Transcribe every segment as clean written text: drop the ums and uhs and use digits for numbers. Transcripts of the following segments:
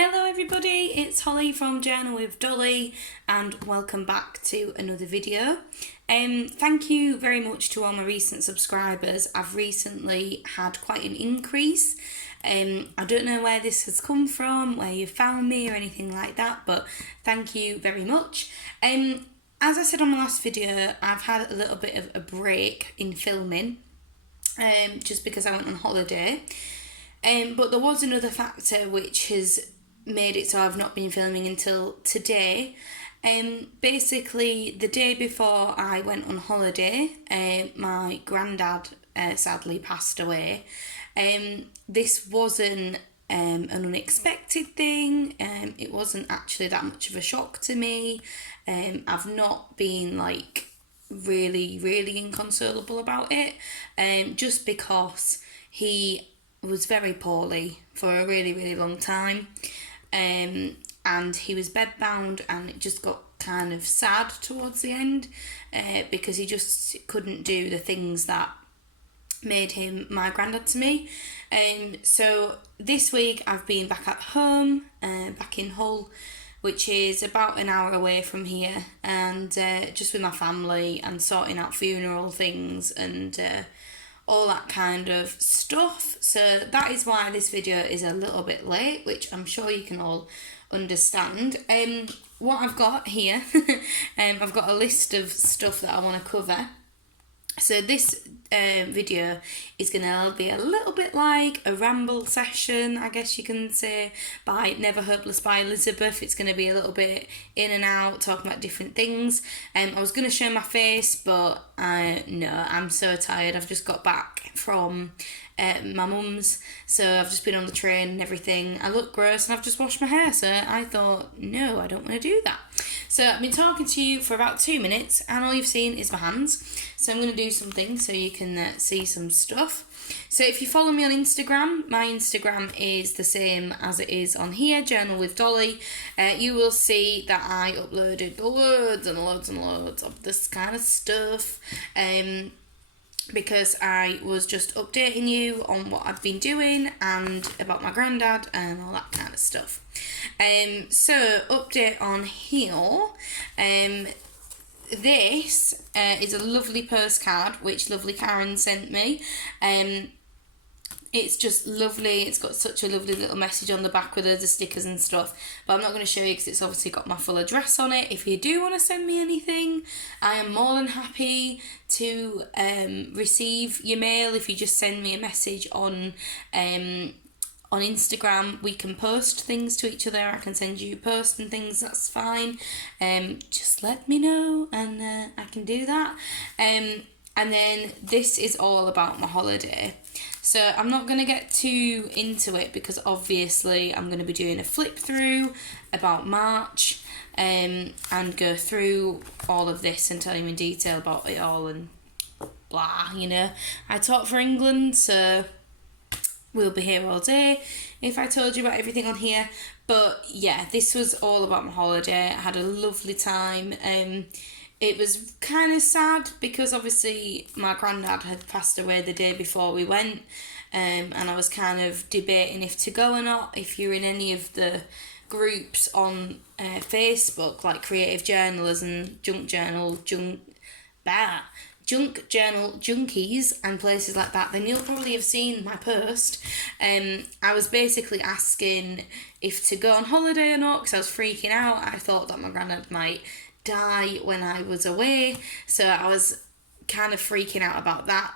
Hello everybody, it's Holly from Journal with Dolly and welcome back to another video. Thank you very much to all my recent subscribers. I've recently had quite an increase. I don't know where this has come from, where you found me or anything like that, but thank you very much. As I said on my last video, I've had a little bit of a break in filming just because I went on holiday. But there was another factor which has made it so I've not been filming until today. Basically, the day before I went on holiday, my granddad sadly passed away. This wasn't an unexpected thing. It wasn't actually that much of a shock to me. I've not been like really inconsolable about it, just because he was very poorly for a really long time, and he was bedbound, and it just got kind of sad towards the end, because he just couldn't do the things that made him my granddad to me. So this week I've been back at home, back in Hull, which is about an hour away from here, and just with my family and sorting out funeral things and all that kind of stuff. So that is why this video is a little bit late, which I'm sure you can all understand. What I've got here, I've got a list of stuff that I want to cover. So this video is going to be a little bit like a ramble session, I guess you can say, by Never Hopeless by Elizabeth. It's going to be a little bit in and out, talking about different things. I was going to show my face, but no, I'm so tired. I've just got back from my mum's, so I've just been on the train and everything. I look gross and I've just washed my hair, so I thought, no, I don't want to do that. So I've been talking to you for about 2 minutes and all you've seen is my hands. So I'm going to do something so you can see some stuff. So if you follow me on Instagram, my Instagram is the same as it is on here, Journal with Dolly. You will see that I uploaded loads and loads of this kind of stuff. Because I was just updating you on what I've been doing and about my granddad and all that kind of stuff. So update on here. This is a lovely postcard which lovely Karen sent me. It's just lovely. It's got such a lovely little message on the back with loads of stickers and stuff. But I'm not going to show you because it's obviously got my full address on it. If you do want to send me anything, I am more than happy to receive your mail. If you just send me a message on Instagram, we can post things to each other. I can send you posts and things, that's fine. Just let me know and I can do that. And then this is all about my holiday. So I'm not going to get too into it because obviously I'm going to be doing a flip through about March, and go through all of this and tell you in detail about it all and blah, you know. I taught for England, so we'll be here all day if I told you about everything on here. But yeah, this was all about my holiday. I had a lovely time. It was kind of sad because obviously my granddad had passed away the day before we went, and I was kind of debating if to go or not. If you're in any of the groups on Facebook, like Creative Journalism, Junk Journal Junkies and places like that, then you'll probably have seen my post. I was basically asking if to go on holiday or not because I was freaking out. I thought that my granddad might die when I was away, so I was kind of freaking out about that.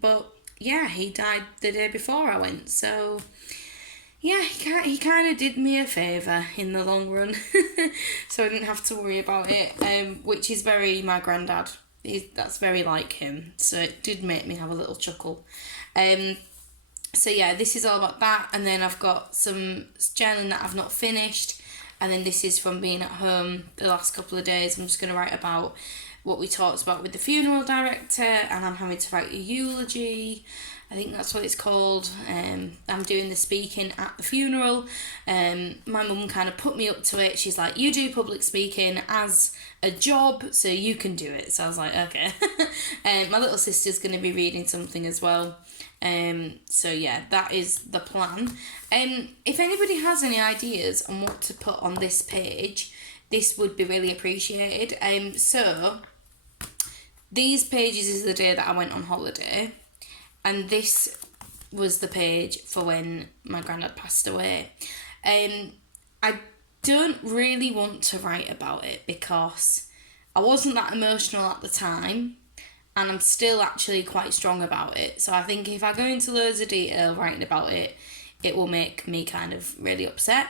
But yeah, he died the day before I went, so yeah, he kind of did me a favour in the long run. So I didn't have to worry about it, which is very my granddad. That's very like him, so it did make me have a little chuckle. So yeah, this is all about that, and then I've got some journaling that I've not finished. And then this is from being at home the last couple of days. I'm just going to write about what we talked about with the funeral director, and I'm having to write a eulogy. I think that's what it's called. I'm doing the speaking at the funeral. My mum kind of put me up to it. She's like, you do public speaking as a job, so you can do it. So I was like, okay. My little sister's going to be reading something as well. So yeah, that is the plan. If anybody has any ideas on what to put on this page, this would be really appreciated. So these pages is the day that I went on holiday, and this was the page for when my granddad passed away. I don't really want to write about it because I wasn't that emotional at the time, and I'm still actually quite strong about it. So I think if I go into loads of detail writing about it, it will make me kind of really upset.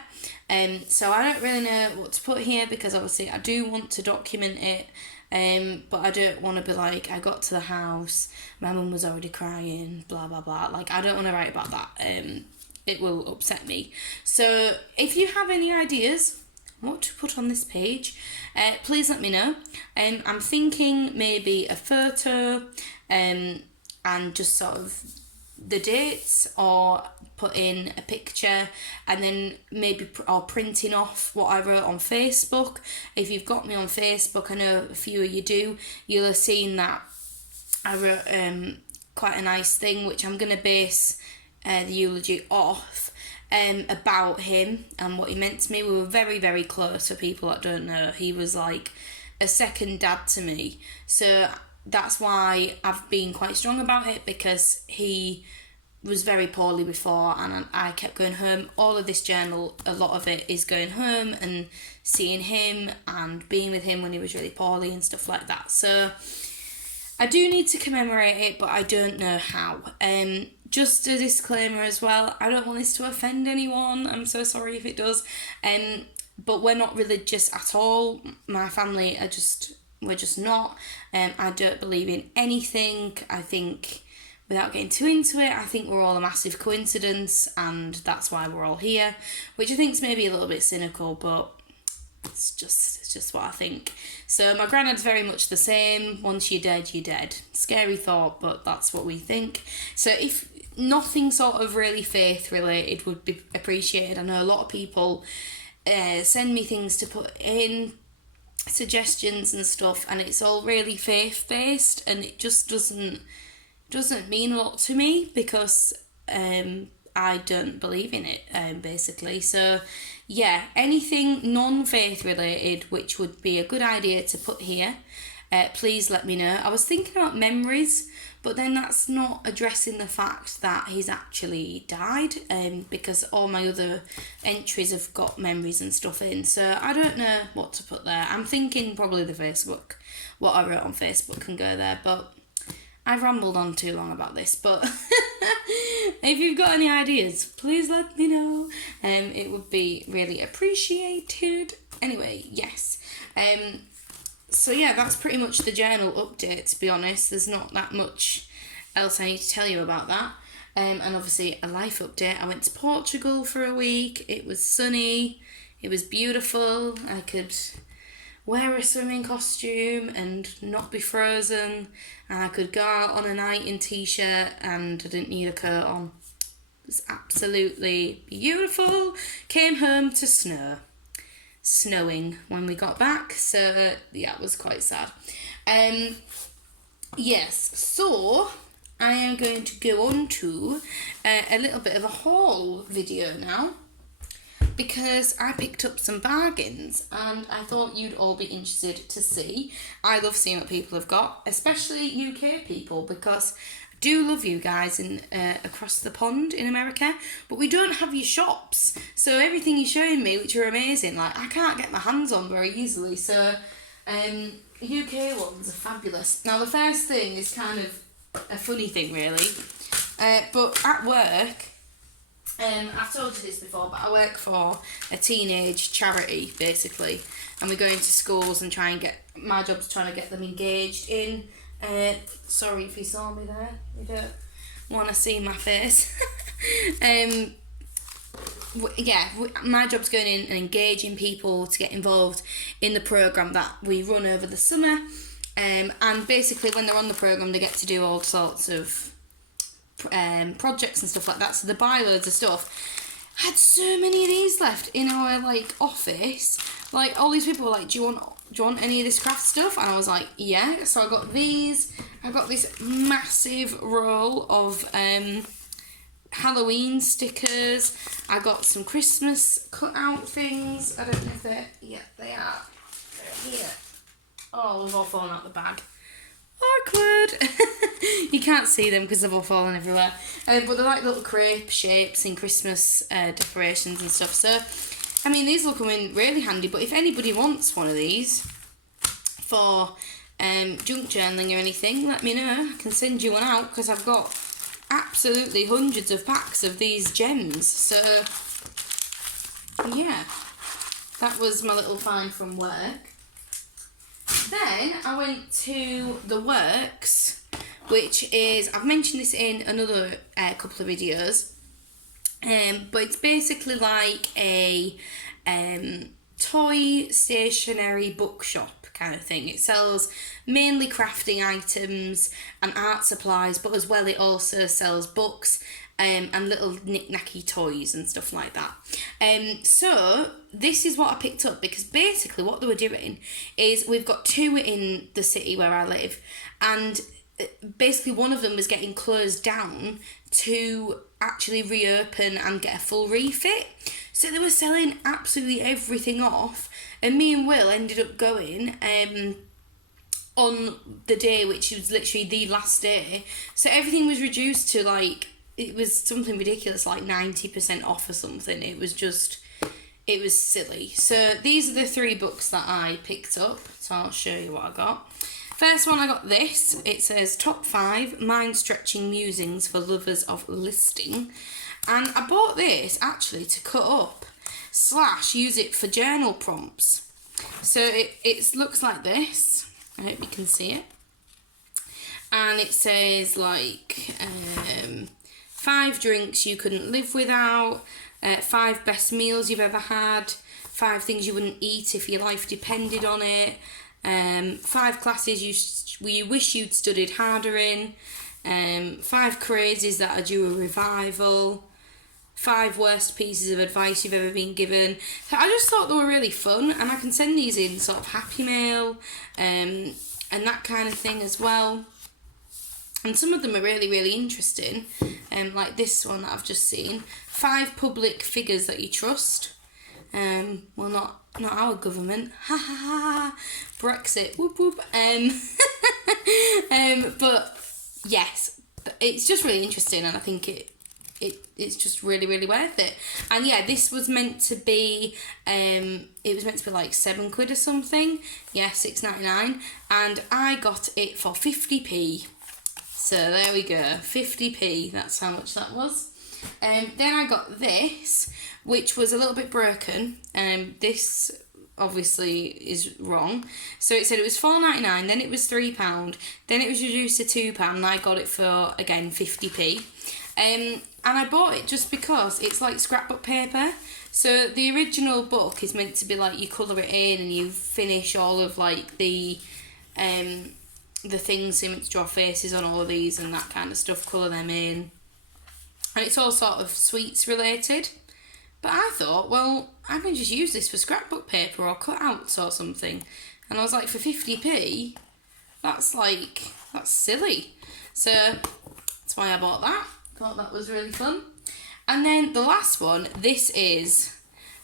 So I don't really know what to put here, because obviously I do want to document it, but I don't want to be like, I got to the house, my mum was already crying, blah blah blah. Like, I don't want to write about that. It will upset me. So if you have any ideas what to put on this page, please let me know. I'm thinking maybe a photo, and just sort of the dates, or put in a picture, and then maybe or printing off what I wrote on Facebook. If you've got me on Facebook, I know a few of you do, you'll have seen that I wrote quite a nice thing, which I'm going to base the eulogy off, about him and what he meant to me. We were very, very close. For people that don't know, he was like a second dad to me. So that's why I've been quite strong about it, because he was very poorly before, and I kept going home. All of this journal, a lot of it is going home and seeing him and being with him when he was really poorly and stuff like that. So I do need to commemorate it, but I don't know how. Just a disclaimer as well, I don't want this to offend anyone. I'm so sorry if it does. But we're not religious at all. My family we're just not. I don't believe in anything. I think, without getting too into it, I think we're all a massive coincidence, and that's why we're all here, which I think is maybe a little bit cynical, but it's just what I think. So my granddad's very much the same. Once you're dead, you're dead. Scary thought, but that's what we think. So if nothing sort of really faith related would be appreciated. I know a lot of people send me things to put in, suggestions and stuff, and it's all really faith based, and it just doesn't mean a lot to me, because I don't believe in it, basically. So yeah, anything non-faith related which would be a good idea to put here, please let me know. I was thinking about memories, but then that's not addressing the fact that he's actually died, because all my other entries have got memories and stuff in. So I don't know what to put there. I'm thinking probably the Facebook, what I wrote on Facebook can go there, but I've rambled on too long about this. But if you've got any ideas, please let me know. It would be really appreciated. Anyway, yes. So yeah, that's pretty much the journal update, to be honest. There's not that much else I need to tell you about that. And obviously a life update. I went to Portugal for a week. It was sunny. It was beautiful. I could wear a swimming costume and not be frozen, and I could go out on a night in t-shirt and I didn't need a coat on. It was absolutely beautiful. Came home to snowing when we got back, so yeah, it was quite sad. Yes, so I am going to go on to a little bit of a haul video now, because I picked up some bargains and I thought you'd all be interested to see. I love seeing what people have got, especially UK people, because I do love you guys in across the pond in America, but we don't have your shops. So everything you're showing me, which are amazing, like I can't get my hands on very easily. So UK ones are fabulous. Now the first thing is kind of a funny thing really, but at work, I've told you this before, but I work for a teenage charity, basically, and we go into schools and my job's trying to get them engaged in, sorry if you saw me there, you don't want to see my face. My job's going in and engaging people to get involved in the programme that we run over the summer, and basically when they're on the programme they get to do all sorts of projects and stuff like that, so they buy loads of stuff. I had so many of these left in our like office. Like all these people were like, do you want any of this craft stuff? And I was like, yeah. So I got these. I got this massive roll of Halloween stickers. I got some Christmas cut-out things. I don't know if they're... Yeah, they are. They're here. Oh, they've all fallen out the bag. Awkward. You can't see them because they've all fallen everywhere. But they're like little crepe shapes and Christmas decorations and stuff. So, I mean, these will come in really handy. But if anybody wants one of these for junk journaling or anything, let me know. I can send you one out because I've got absolutely hundreds of packs of these gems. So, yeah. That was my little find from work. Then I went to The Works, which is, I've mentioned this in another couple of videos, but it's basically like a toy stationery bookshop kind of thing. It sells mainly crafting items and art supplies, but as well it also sells books and little knick-knacky toys and stuff like that. So this is what I picked up, because basically what they were doing is, we've got two in the city where I live, and basically one of them was getting closed down to actually reopen and get a full refit. So they were selling absolutely everything off, and me and Will ended up going on the day, which was literally the last day. So everything was reduced to like, it was something ridiculous, like 90% off or something. It was silly. So these are the 3 books that I picked up. So I'll show you what I got. First one, I got this. It says Top 5 Mind-Stretching Musings for Lovers of Listing. And I bought this actually to cut up / use it for journal prompts. So it looks like this. I hope you can see it. And it says like 5 drinks you couldn't live without, 5 best meals you've ever had, 5 things you wouldn't eat if your life depended on it, 5 classes you wish you'd studied harder in, 5 crazes that are due a revival, 5 worst pieces of advice you've ever been given. So I just thought they were really fun, and I can send these in sort of Happy Mail and that kind of thing as well. And some of them are really, really interesting, like this one that I've just seen. 5 public figures that you trust. Well, not our government. Ha ha ha. Brexit. Whoop whoop. But yes, it's just really interesting, and I think it's just really, really worth it. And yeah, this was meant to be, it was meant to be like £7 or something. Yeah, £6.99, and I got it for 50p. So there we go, 50p, that's how much that was. Then I got this, which was a little bit broken. This obviously is wrong. So it said it was £4.99, then it was £3, then it was reduced to £2, and I got it for, again, 50p. And I bought it just because it's like scrapbook paper. So the original book is meant to be like, you colour it in and you finish all of like the things, so you meant to draw faces on all of these and that kind of stuff, colour them in. And it's all sort of sweets related. But I thought, well, I can just use this for scrapbook paper or cutouts or something. And I was like, for 50p, that's silly. So that's why I bought that. Thought that was really fun. And then the last one, this is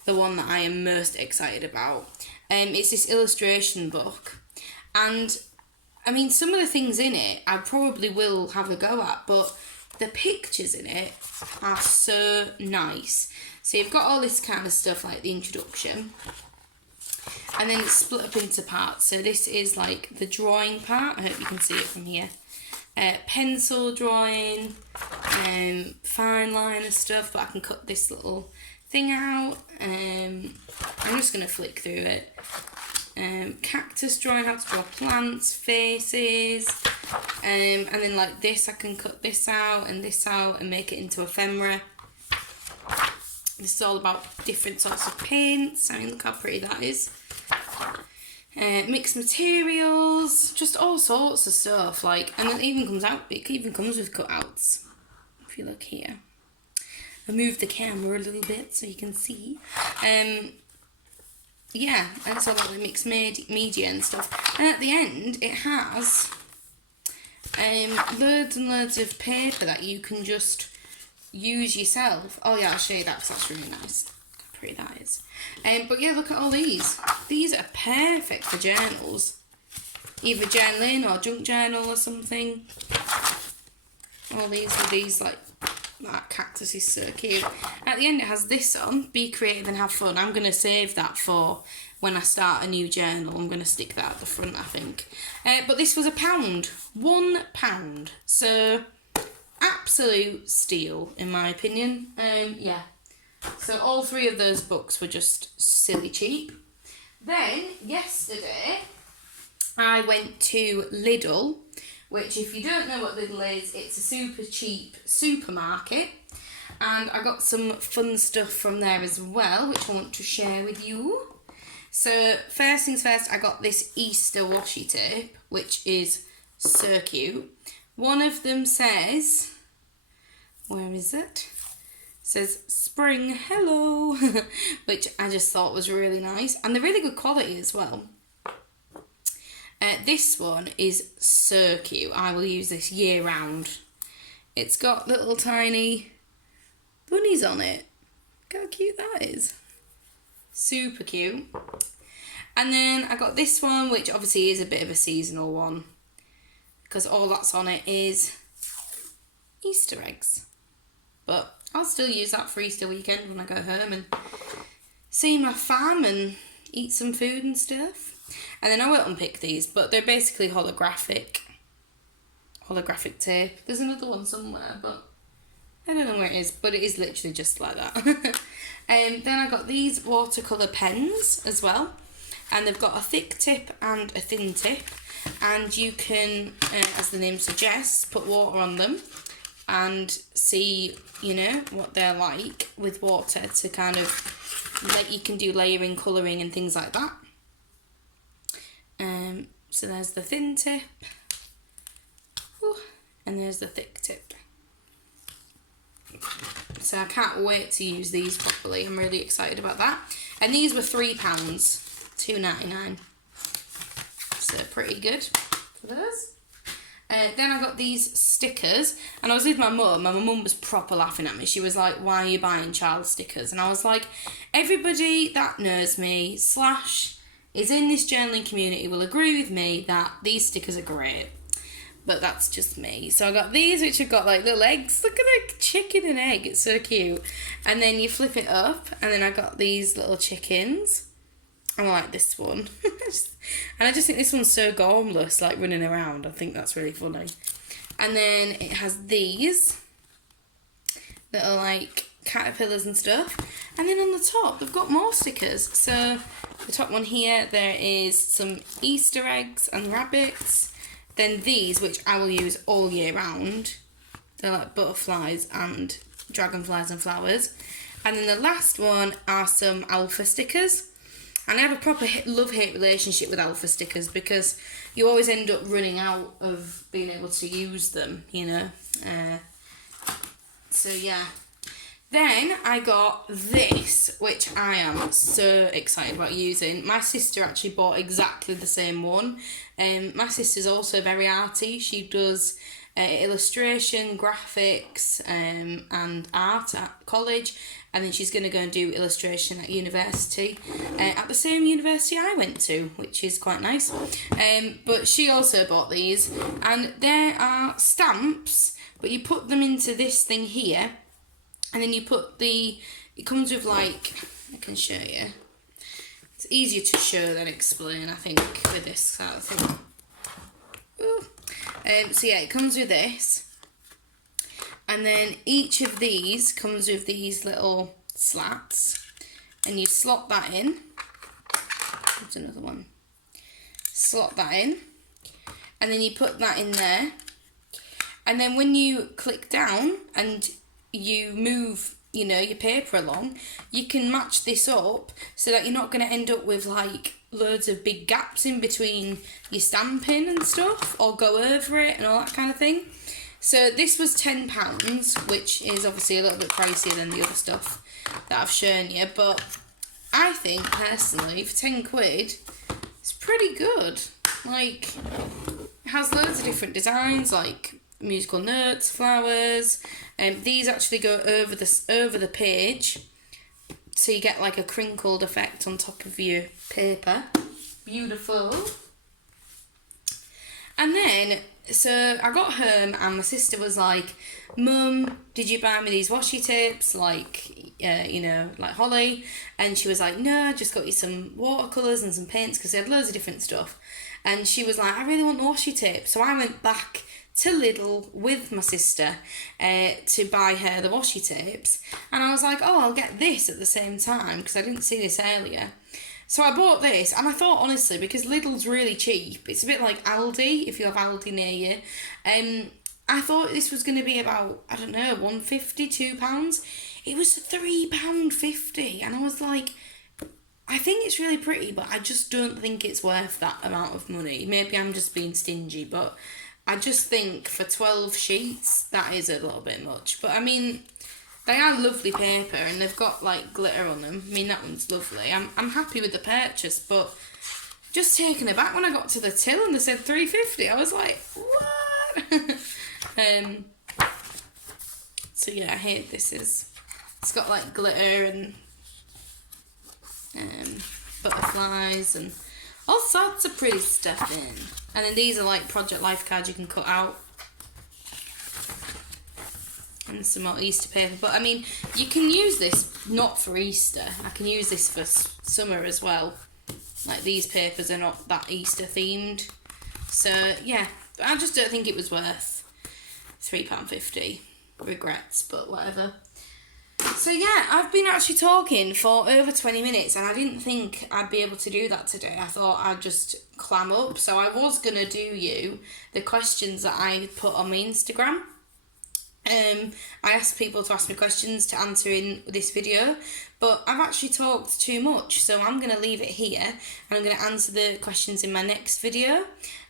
the one that I am most excited about. It's this illustration book. And I mean, some of the things in it I probably will have a go at, but the pictures in it are so nice. So you've got all this kind of stuff like the introduction, and then it's split up into parts. So this is like the drawing part. I hope you can see it from here. Pencil drawing, fine liner stuff, but I can cut this little thing out. I'm just going to flick through it. Cactus drawing, how to draw plants, faces, and then like this, I can cut this out and make it into ephemera. This is all about different sorts of paints. I mean, look how pretty that is. Mixed materials, just all sorts of stuff. Like, and it even comes with cutouts, if you look here. I moved the camera a little bit so you can see. Yeah, and it's all like the mixed media and stuff. And at the end, it has loads and loads of paper that you can just use yourself. Oh yeah, I'll show you that because that's really nice. How pretty that is. But yeah, look at all these. These are perfect for journals. Either journaling or junk journal or something. All these with these like that cactus is so cute. At the end it has this on, be creative and have fun. I'm going to save that for when I start a new journal. I'm going to stick that at the front, I think. But this was £1. £1. So absolute steal in my opinion. Yeah. So all three of those books were just silly cheap. Then yesterday I went to Lidl, which if you don't know what Lidl is, it's a super cheap supermarket. And I got some fun stuff from there as well, which I want to share with you. So first things first, I got this Easter washi tape, which is so cute. One of them says, where is it? Says spring hello, which I just thought was really nice. And they're really good quality as well. This one is so cute. I will use this year round. It's got little tiny bunnies on it. Look how cute that is. Super cute. And then I got this one, which obviously is a bit of a seasonal one, because all that's on it is Easter eggs. But I'll still use that for Easter weekend when I go home and see my fam and eat some food and stuff. And then I won't unpick these, but they're basically holographic tape. There's another one somewhere, but I don't know where it is, but it is literally just like that. Then I got these watercolour pens as well, and they've got a thick tip and a thin tip, and you can, as the name suggests, put water on them and see, you know, what they're like with water to kind of, like, you can do layering, colouring and things like that. So there's the thin tip, and there's the thick tip. So I can't wait to use these properly. I'm really excited about that. And these were £3, $2.99. So pretty good for those. Then I got these stickers, and I was with my mum, and my mum was proper laughing at me. She was like, why are you buying child stickers? And I was like, everybody that knows me, / is in this journaling community will agree with me that these stickers are great. But that's just me. So I got these, which have got like little eggs. Look at the chicken and egg. It's so cute. And then you flip it up, and then I got these little chickens. I like this one. And I just think this one's so gormless, like running around. I think that's really funny. And then it has these little like caterpillars and stuff. And then on the top, they've got more stickers. So the top one here, there is some Easter eggs and rabbits. Then these, which I will use all year round. They're like butterflies and dragonflies and flowers. And then the last one are some alpha stickers. And I have a proper love-hate relationship with alpha stickers because you always end up running out of being able to use them, you know. So yeah. Then I got this, which I am so excited about using. My sister actually bought exactly the same one. My sister's also very arty. She does illustration, graphics, and art at college. And then she's going to go and do illustration at university, at the same university I went to, which is quite nice. But she also bought these, and there are stamps, but you put them into this thing here, and then you put it comes with like, I can show you. It's easier to show than explain, I think, with this kind of thing. So yeah, it comes with this. And then each of these comes with these little slats. And you slot that in. There's another one. Slot that in. And then you put that in there. And then when you click down and you move, you know, your paper along, you can match this up so that you're not going to end up with like loads of big gaps in between your stamping and stuff, or go over it and all that kind of thing. So this was £10, which is obviously a little bit pricier than the other stuff that I've shown you, but I think personally for 10 quid it's pretty good. Like, it has loads of different designs, like musical notes, flowers, and these actually go over the page, so you get like a crinkled effect on top of your paper. Beautiful. And then, so I got home and my sister was like, Mum, did you buy me these washi tapes, like, you know, like Holly? And she was like, no, I just got you some watercolours and some paints, because they had loads of different stuff. And she was like, I really want the washi tape. So I went back to Lidl with my sister to buy her the washi tapes. And I was like, oh, I'll get this at the same time, because I didn't see this earlier. So I bought this, and I thought, honestly, because Lidl's really cheap, it's a bit like Aldi, if you have Aldi near you, I thought this was going to be about, I don't know, £1.50, £2. It was £3.50, and I was like, I think it's really pretty, but I just don't think it's worth that amount of money. Maybe I'm just being stingy, but I just think for 12 sheets, that is a little bit much. But I mean, they are lovely paper, and they've got like glitter on them. I mean, that one's lovely. I'm happy with the purchase, but just taken aback when I got to the till and they said £3.50. I was like, what? So yeah, I hate this. It's got like glitter and butterflies and all sorts of pretty stuff in. And then these are like Project Life cards you can cut out. And some more Easter paper. But I mean, you can use this not for Easter. I can use this for summer as well. Like, these papers are not that Easter themed. So yeah, but I just don't think it was worth £3.50. Regrets, but whatever. So yeah, I've been actually talking for over 20 minutes, and I didn't think I'd be able to do that today. I thought I'd just clam up. So I was going to do you the questions that I put on my Instagram. I asked people to ask me questions to answer in this video, but I've actually talked too much, so I'm going to leave it here, and I'm going to answer the questions in my next video.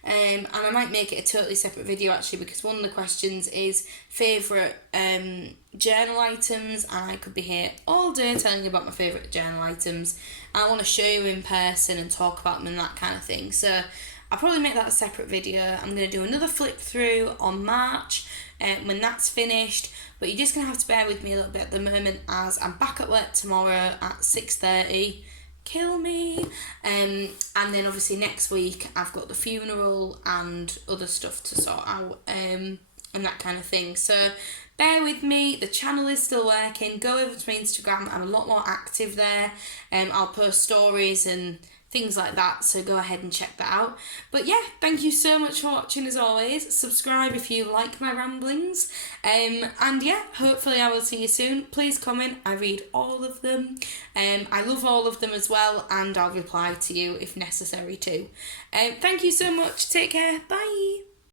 And I might make it a totally separate video actually, because one of the questions is favourite journal items, and I could be here all day telling you about my favourite journal items. And I want to show you in person and talk about them and that kind of thing. So I'll probably make that a separate video. I'm going to do another flip through on March when that's finished, but you're just going to have to bear with me a little bit at the moment, as I'm back at work tomorrow at 6:30. Kill me. And then obviously next week I've got the funeral and other stuff to sort out and that kind of thing. So bear with me. The channel is still working. Go over to my Instagram. I'm a lot more active there. I'll post stories and things like that, so go ahead and check that out. But yeah, thank you so much for watching as always. Subscribe if you like my ramblings, and yeah, hopefully I will see you soon. Please comment, I read all of them. I love all of them as well, and I'll reply to you if necessary too. Thank you so much, take care, bye.